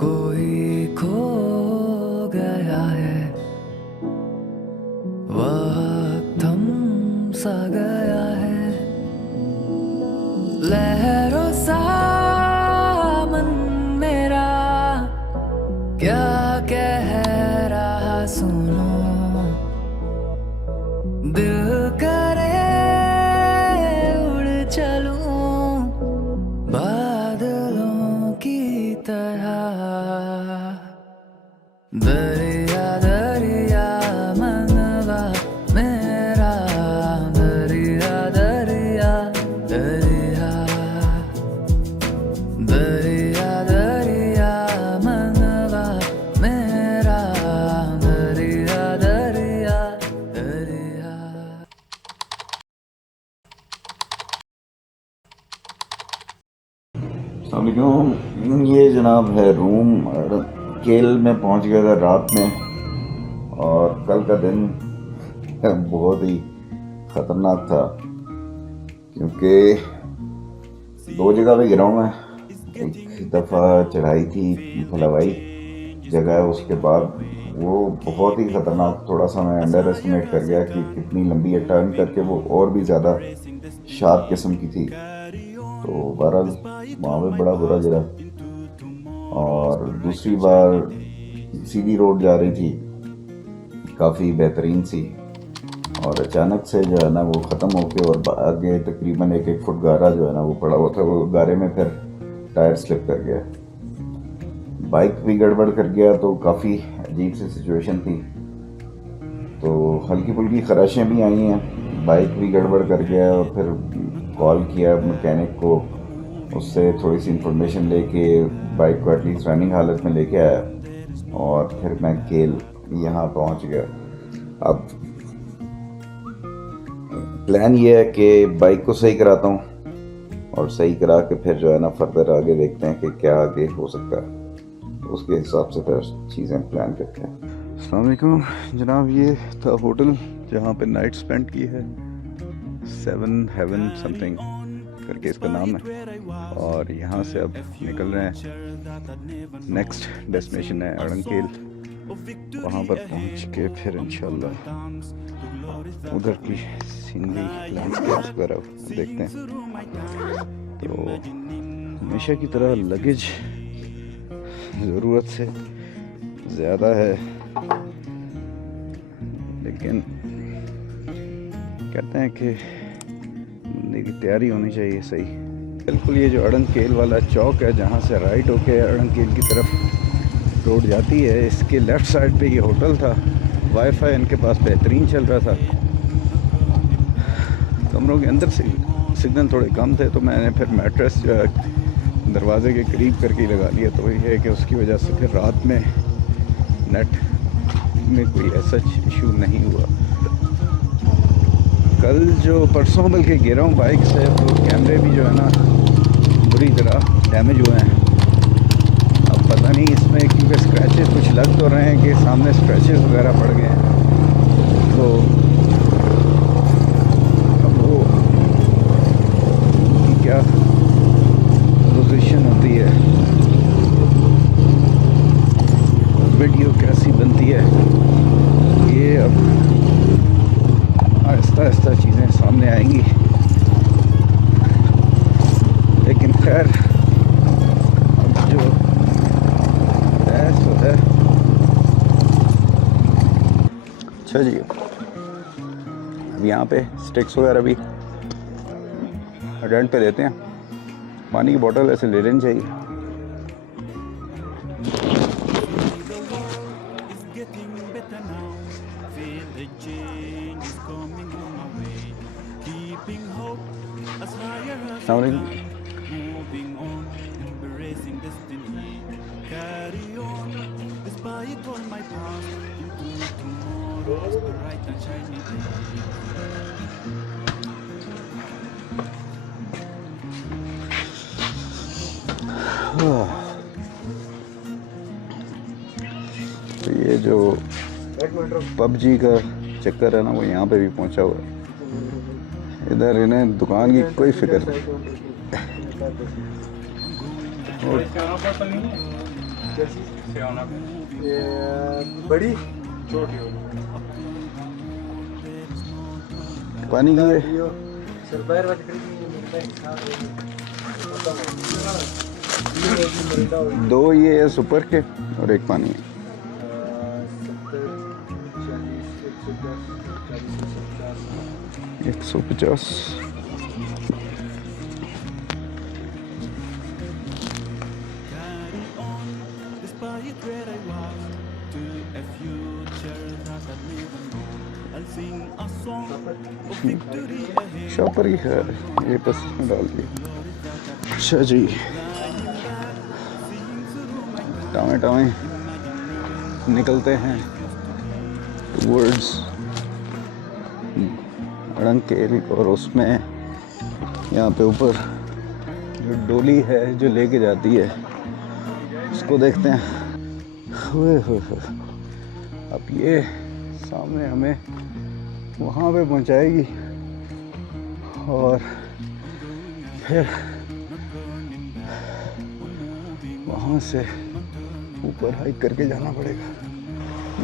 कोई खो गया है, वक्त थम सा गया है, लहरों सा मन मेरा क्या कह रहा सुनो, दिल करे उड़ चलूं बादलों की तरह। दरिया दरिया मनवा मेरा, दरिया दरिया दरिया, दरिया दरिया मनवा मेरा, दरिया दरिया दरिया। अस्सलामुअलैकुम। ये जनाब है रूम। केल में पहुंच गया था रात में, और कल का दिन बहुत ही ख़तरनाक था क्योंकि दो जगह पे गिरा हूँ मैं। एक दफ़ा चढ़ाई थी, फलवाई जगह है, उसके बाद वो बहुत ही ख़तरनाक, थोड़ा सा मैं अंडर एस्टिमेट कर गया कि कितनी लंबी है। टर्न करके वो और भी ज़्यादा शार्प किस्म की थी, तो बहरहाल वहाँ पे बड़ा बुरा गिरा। और दूसरी बार सीधी रोड जा रही थी, काफ़ी बेहतरीन सी, और अचानक से जो है ना वो ख़त्म होके और आगे तकरीबन 1-1 फुट गारा जो है ना वो पड़ा हुआ था। वो गारे में फिर टायर स्लिप कर गया, बाइक भी गड़बड़ कर गया, तो काफ़ी अजीब सी सिचुएशन थी। तो हल्की फुल्की खराशें भी आई हैं, बाइक भी गड़बड़ कर गया, और फिर कॉल किया मैकेनिक को, उससे थोड़ी सी इंफॉर्मेशन लेके बाइक को एटलीस्ट रनिंग हालत में लेके आया, और फिर मैं केल यहाँ पहुँच गया। अब प्लान ये है कि बाइक को सही कराता हूँ, और सही करा के फिर जो है ना फर्दर आगे देखते हैं कि क्या आगे हो सकता है, उसके हिसाब से फिर चीज़ें प्लान करते हैं। अस्सलाम वालेकुम जनाब, ये था होटल जहाँ पे नाइट स्पेंड की है, 7 हेवन समथिंग करके इसका नाम है। और यहाँ से अब निकल रहे हैं, नेक्स्ट डेस्टिनेशन है अड़ंकेल। वहाँ पर पहुँच के फिर इंशाल्लाह उधर की सीनरी लैंडस्केप्स वगैरह देखते हैं। तो हमेशा की तरह लगेज ज़रूरत से ज़्यादा है, लेकिन कहते हैं कि बंदे की तैयारी होनी चाहिए सही। बिल्कुल ये जो अड़ंकेल वाला चौक है, जहाँ से राइट होके अड़ंकेल की तरफ रोड जाती है, इसके लेफ़्ट साइड पे ये होटल था। वाईफाई इनके पास बेहतरीन चल रहा था, कमरों के अंदर से सिग्नल थोड़े कम थे, तो मैंने फिर मैट्रेस जो है दरवाजे के करीब करके लगा लिया। तो ये है कि उसकी वजह से फिर रात में नेट में कोई ऐसा इशू नहीं हुआ। कल जो परसों बल्कि गिरा हूँ बाइक से, तो कैमरे भी जो है ना बुरी तरह डैमेज हुए हैं। अब पता नहीं इसमें, क्योंकि स्क्रैचेस कुछ लग तो रहे हैं कि सामने स्क्रैचेस वगैरह पड़ गए हैं, तो अब वो क्या पोजीशन होती है, वीडियो कैसी बनती है, ये अब आहिस्ता आहिस्ता चीज़ें सामने आएंगी। लेकिन खैर अब जो है सो है। अच्छा जी, अब यहाँ पे स्टिक्स वगैरह भी रेंट पे देते हैं। पानी की बोतल ऐसे ले लेनी चाहिए। तो ये जो पबजी का चक्कर है ना, वो यहाँ पे भी पहुँचा हुआ है। इधर इन्हें दुकान की कोई फिक्र नहीं। जर्सी बड़ी छोटी हो पानी की है सर बाहर वाली खरीदी दो ये है सुपर के और एक पानी है 150 शॉपर की खैर ये बस इसमें डाल दिया। अच्छा जी टामे टामे निकलते हैं टूवर्ड्स अड़ंकेल और उसमें यहाँ पे ऊपर जो डोली है जो लेके जाती है उसको देखते हैं। अब ये सामने हमें वहाँ पे पहुँचाएगी और फिर वहाँ से ऊपर हाइक करके जाना पड़ेगा।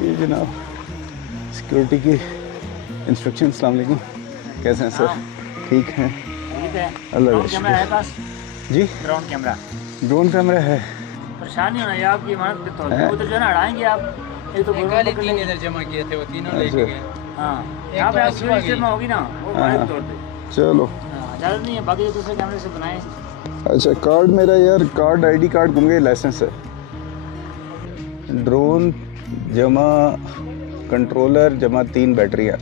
ये जनाब सिक्योरिटी की इंस्ट्रक्शन। अस्सलाम वालेकुम, कैसे हैं सर? ठीक हैं अल्लाह का शुक्र। जी ड्रोन कैमरा ड्रोन कैमरा है। परेशानी होना है आपकी इमारत पे तो उधर जो ना अड़ाएंगे आप। एक तो तीन इधर जमा किए थे वो तीनों लेके गए। हाँ यहाँ पे आप जमा होगी ना वो हमारे तौर पे। चलो ज़्यादा नहीं है, बाकी दूसरे कैमरे से बनाए। अच्छा कार्ड मेरा यार कार्ड आईडी कार्ड गुम गए, लाइसेंस है। ड्रोन जमा कंट्रोलर जमा 3 बैटरियाँ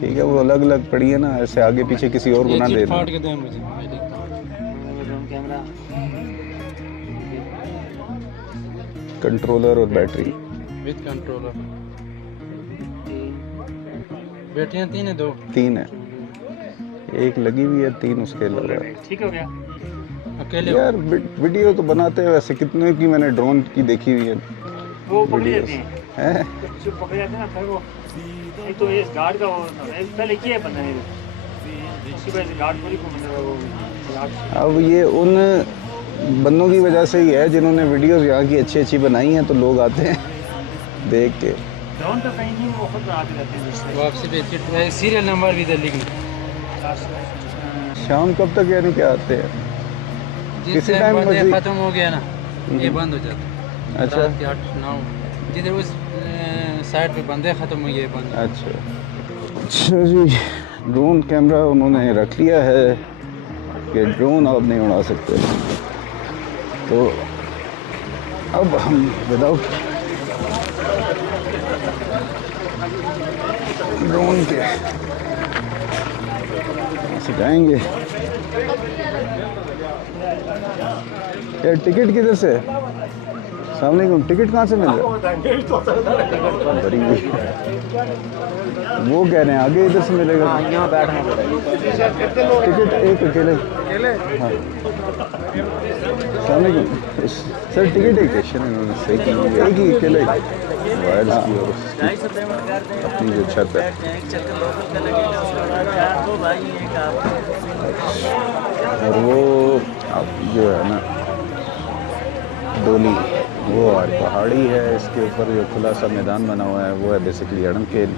ठीक है। वो अलग अलग पड़ी है ना, ऐसे आगे पीछे किसी और को ना दे कंट्रोलर और बैटरी विद कंट्रोलर। बैटरियाँ 3 है 2 3 है, एक लगी हुई है 3 उसके अलावा। ठीक हो गया अकेले यार वीडियो तो बनाते हैं वैसे, कितने की मैंने ड्रोन की देखी हुई है वो पकड़ी जाती हैं। है जो पकड़े जाते हैं ना फिर वो एक तो इस गार्ड का वो पहले किया है बंदा ने उसकी वजह से गार्ड पूरी को मतलब वो गार्ड। अब ये उन बंदों की वजह से ही है जिन्होंने वीडियोस यहाँ की अच्छी अच्छी बनाई हैं, तो लोग आते हैं देख के। ड्रोन तो कहीं नहीं, वो खुद बनाते रहते हैं। वापसी पे सीरियल नंबर भी इधर लिखना। शाम कब तक यानी क्या आते हैं? किसी टाइम बंदे खत्म हो गया ना ये बंद हो जाता है। अच्छा रात के 8-9 जिधर उस साइड पे बंदे खत्म हो गए बंद। अच्छा जी ड्रोन कैमरा उन्होंने रख लिया है कि ड्रोन आप नहीं उड़ा सकते, तो अब हम विदाउट ड्रोन के ऐसे जाएंगे। यार टिकट किधर से? सामने को टिकट कहाँ से मिल रहा है? वो कह रहे हैं आगे इधर से मिलेगा। यहाँ बैठना पड़ेगा। टिकट एक अकेले हाँ सामने को सर टिकट एक इन्होंने सही की, एक ही अकेले वायर्स की और अपनी जो छत है। और वो अब जो है ना डोली वो और पहाड़ी है, इसके ऊपर जो खुला सा मैदान बना हुआ है वो है बेसिकली अड़ंकेल,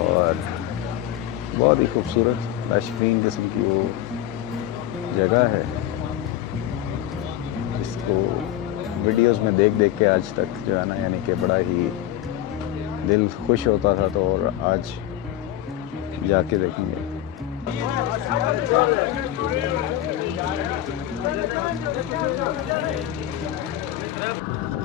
और बहुत ही खूबसूरत बेहतरीन किस्म की वो जगह है जिसको वीडियोस में देख देख के आज तक जो है ना यानी कि बड़ा ही दिल खुश होता था, तो और आज जाके देखेंगे।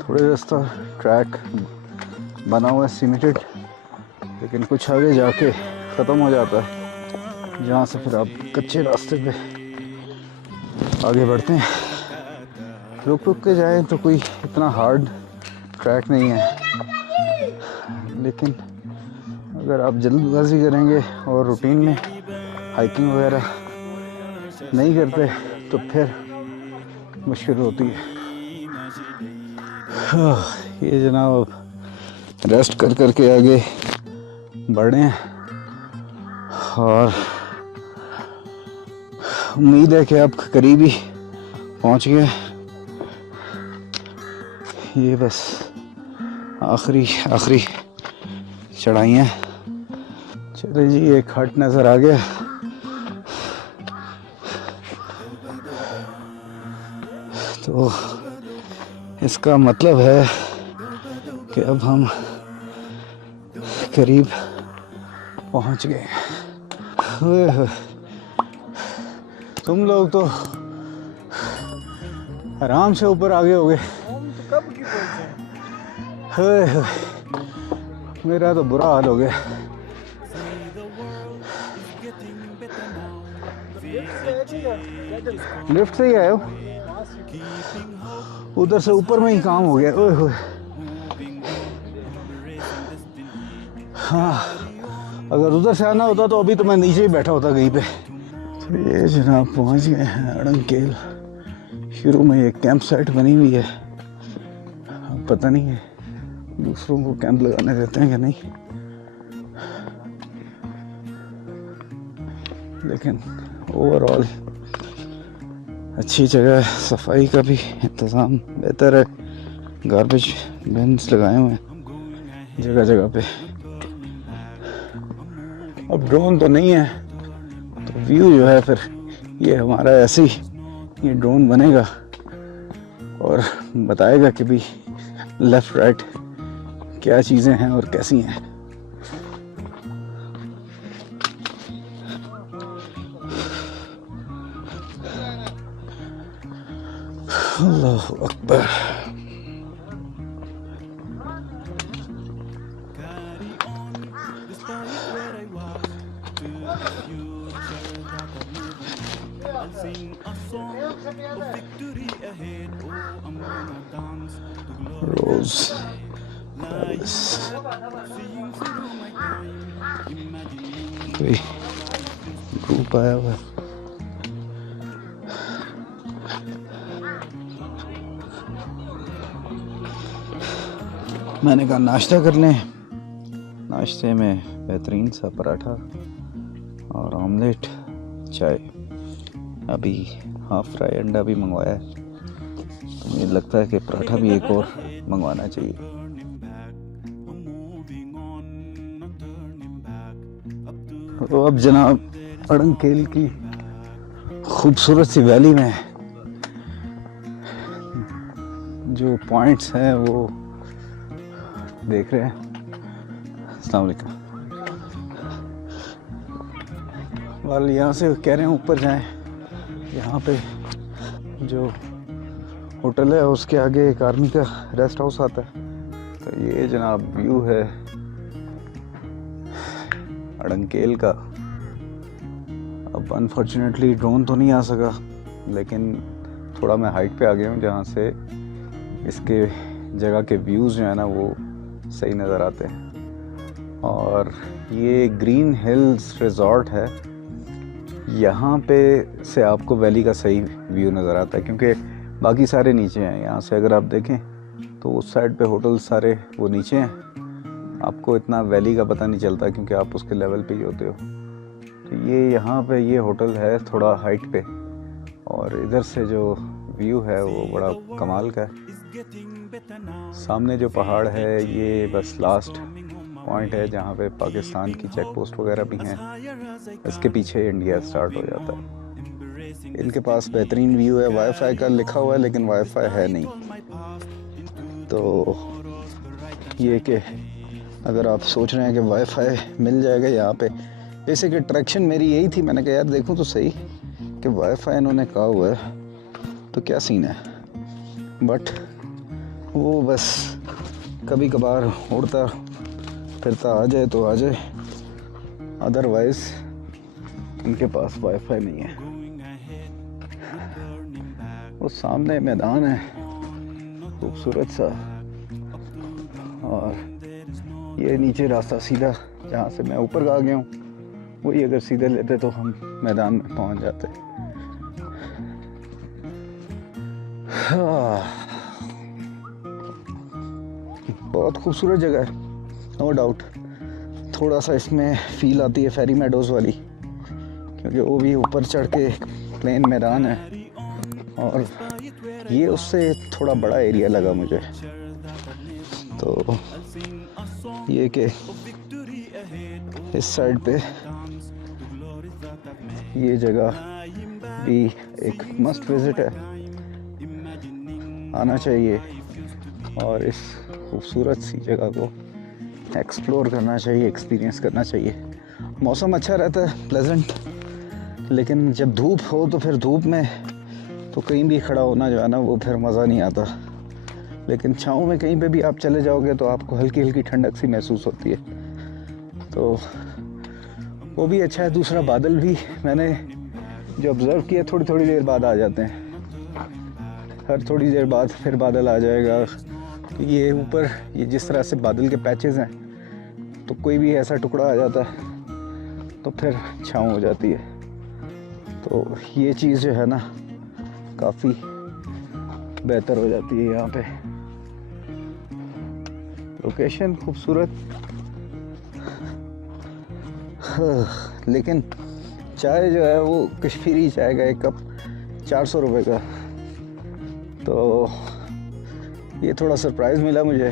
थोड़े रास्ता ट्रैक बना हुआ है सीमेंटेड, लेकिन कुछ आगे जाके ख़त्म हो जाता है। जहाँ से फिर आप कच्चे रास्ते पे आगे बढ़ते हैं। रुक रुक के जाएं तो कोई इतना हार्ड ट्रैक नहीं है, लेकिन अगर आप जल्दबाजी करेंगे और रूटीन में हाइकिंग वगैरह नहीं करते तो फिर मुश्किल होती है। ये जनाब अब रेस्ट कर कर के आगे बढ़े हैं और उम्मीद है कि आप करीब ही पहुंच गए। ये बस आखिरी चढ़ाई हैं। चले जी, एक हट नज़र आ गया। तो इसका मतलब है कि अब हम करीब पहुंच गए। तुम लोग तो आराम से ऊपर आगे हो गए। मेरा तो बुरा हाल हो गया। लिफ्ट से ही आए हो? उधर से ऊपर में ही काम हो गया। ओए होए। हाँ, अगर उधर से आना होता तो अभी तो मैं नीचे ही बैठा होता कहीं पे। तो ये जनाब पहुंच गए हैं अड़ंकेल। शुरू में ये कैंप साइट बनी हुई है, पता नहीं है दूसरों को कैंप लगाने देते हैं कि नहीं, लेकिन ओवरऑल अच्छी जगह है। सफाई का भी इंतज़ाम बेहतर है। गार्बेज बिन्स लगाए हुए हैं जगह जगह पे। अब ड्रोन तो नहीं है तो व्यू जो है फिर ये हमारा ऐसे ही ये ड्रोन बनेगा और बताएगा कि भी लेफ़्ट राइट क्या चीज़ें हैं और कैसी हैं। अल्लाहु अकबर। रोज पैलेस। कोई ग्रुप आया हुआ है। मैंने कहा नाश्ता कर लें। नाश्ते में बेहतरीन सा पराठा और ऑमलेट, चाय। अभी हाफ फ्राई अंडा भी मंगवाया है। तो मुझे लगता है कि पराठा भी एक और मंगवाना चाहिए। तो अब जनाब अड़ंकेल की खूबसूरत सी वैली में जो पॉइंट्स हैं वो देख रहे हैं। अस्सलाम वालेकुम। वाल यहाँ से कह रहे हैं ऊपर जाएं। यहाँ पे जो होटल है उसके आगे एक आर्मी का रेस्ट हाउस आता है। तो ये जनाब व्यू है अड़ंकेल का। अब अनफॉर्चुनेटली ड्रोन तो नहीं आ सका, लेकिन थोड़ा मैं हाइट पे आ गया हूँ जहाँ से इसके जगह के व्यूज़ जो है ना वो सही नज़र आते हैं। और ये ग्रीन हिल्स रिजॉर्ट है। यहाँ पे से आपको वैली का सही व्यू नज़र आता है, क्योंकि बाकी सारे नीचे हैं। यहाँ से अगर आप देखें तो उस साइड पे होटल सारे वो नीचे हैं। आपको इतना वैली का पता नहीं चलता क्योंकि आप उसके लेवल पे ही होते हो। तो ये यहाँ पे ये होटल है थोड़ा हाइट पे, और इधर से जो व्यू है वो बड़ा कमाल का है। सामने जो पहाड़ है ये बस लास्ट पॉइंट है जहाँ पे पाकिस्तान की चेक पोस्ट वगैरह भी हैं। इसके पीछे इंडिया स्टार्ट हो जाता है। इनके पास बेहतरीन व्यू है। वाईफाई का लिखा हुआ है लेकिन वाईफाई है नहीं। तो ये कि अगर आप सोच रहे हैं कि वाईफाई मिल जाएगा यहाँ पे, बेसिक अट्रैक्शन मेरी यही थी। मैंने कहा यार देखूँ तो सही कि वाईफाई इन्होंने कहा हुआ है तो क्या सीन है। बट वो बस कभी कभार उड़ता फिरता आ जाए तो आ जाए, अदरवाइज़ उनके पास वाईफाई नहीं है। वो सामने मैदान है खूबसूरत सा, और ये नीचे रास्ता सीधा जहाँ से मैं ऊपर आ गया हूँ वही अगर सीधे लेते तो हम मैदान में पहुँच जाते। बहुत खूबसूरत जगह है, नो डाउट। थोड़ा सा इसमें फील आती है फेरी मेडोज़ वाली, क्योंकि वो भी ऊपर चढ़ के प्लेन मैदान है, और ये उससे थोड़ा बड़ा एरिया लगा मुझे। तो ये कि इस साइड पे ये जगह भी एक मस्ट विज़िट है, आना चाहिए और इस खूबसूरत सी जगह को एक्सप्लोर करना चाहिए, एक्सपीरियंस करना चाहिए। मौसम अच्छा रहता है, प्लेजेंट, लेकिन जब धूप हो तो फिर धूप में तो कहीं भी खड़ा होना जो है ना वो फिर मज़ा नहीं आता। लेकिन छाँव में कहीं पे भी आप चले जाओगे तो आपको हल्की हल्की ठंडक सी महसूस होती है, तो वो भी अच्छा है। दूसरा बादल भी मैंने जो ऑब्ज़र्व किया थोड़ी थोड़ी देर बाद आ जाते हैं, हर थोड़ी देर बाद फिर बादल आ जाएगा। तो ये ऊपर ये जिस तरह से बादल के पैचेस हैं, तो कोई भी ऐसा टुकड़ा आ जाता है तो फिर छाँव हो जाती है। तो ये चीज़ जो है ना काफ़ी बेहतर हो जाती है यहाँ पे। लोकेशन खूबसूरत, लेकिन चाय जो है वो कश्मीरी चाय का एक कप 400 रुपये का, तो ये थोड़ा सरप्राइज़ मिला मुझे,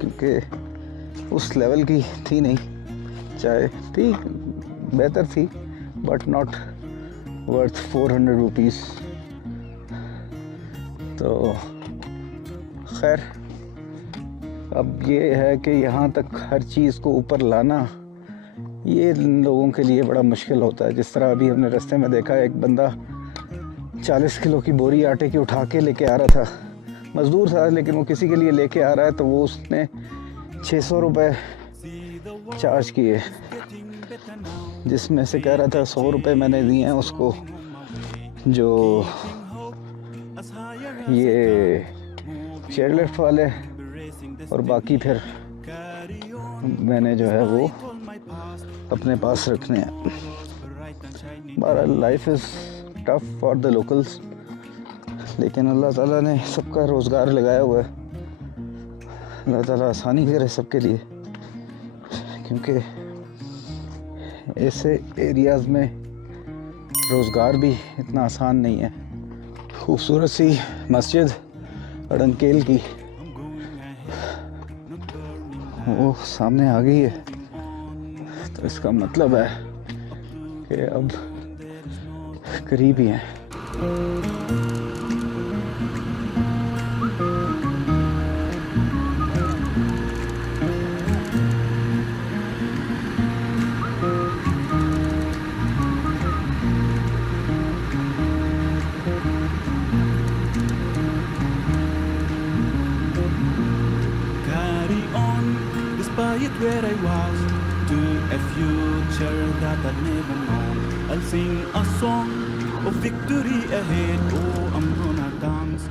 क्योंकि उस लेवल की थी नहीं। चाय थी, बेहतर थी, बट नॉट वर्थ 400 रुपीज़। तो खैर अब ये है कि यहाँ तक हर चीज़ को ऊपर लाना ये लोगों के लिए बड़ा मुश्किल होता है। जिस तरह अभी हमने रास्ते में देखा, एक बंदा 40 किलो की बोरी आटे की उठा के लेके आ रहा था, मज़दूर था लेकिन वो किसी के लिए लेके आ रहा है, तो वो उसने 600 रुपये चार्ज किए, जिसमें से कह रहा था 100 रुपये मैंने दिए हैं उसको जो ये चेयरलिफ्ट वाले, और बाकी फिर मैंने जो है वो अपने पास रखने हैं। बहरहाल life is tough for the locals, लेकिन अल्लाह ताला ने सबका रोज़गार लगाया हुआ है। अल्लाह ताला आसानी करे सबके लिए, क्योंकि ऐसे एरियाज़ में रोज़गार भी इतना आसान नहीं है। खूबसूरत सी मस्जिद अड़ंकेल की वो सामने आ गई है, तो इसका मतलब है कि अब करीब ही है। Despite where I was, to a future that I've never known. I'll sing a song of victory ahead. Oh, I'm gonna dance.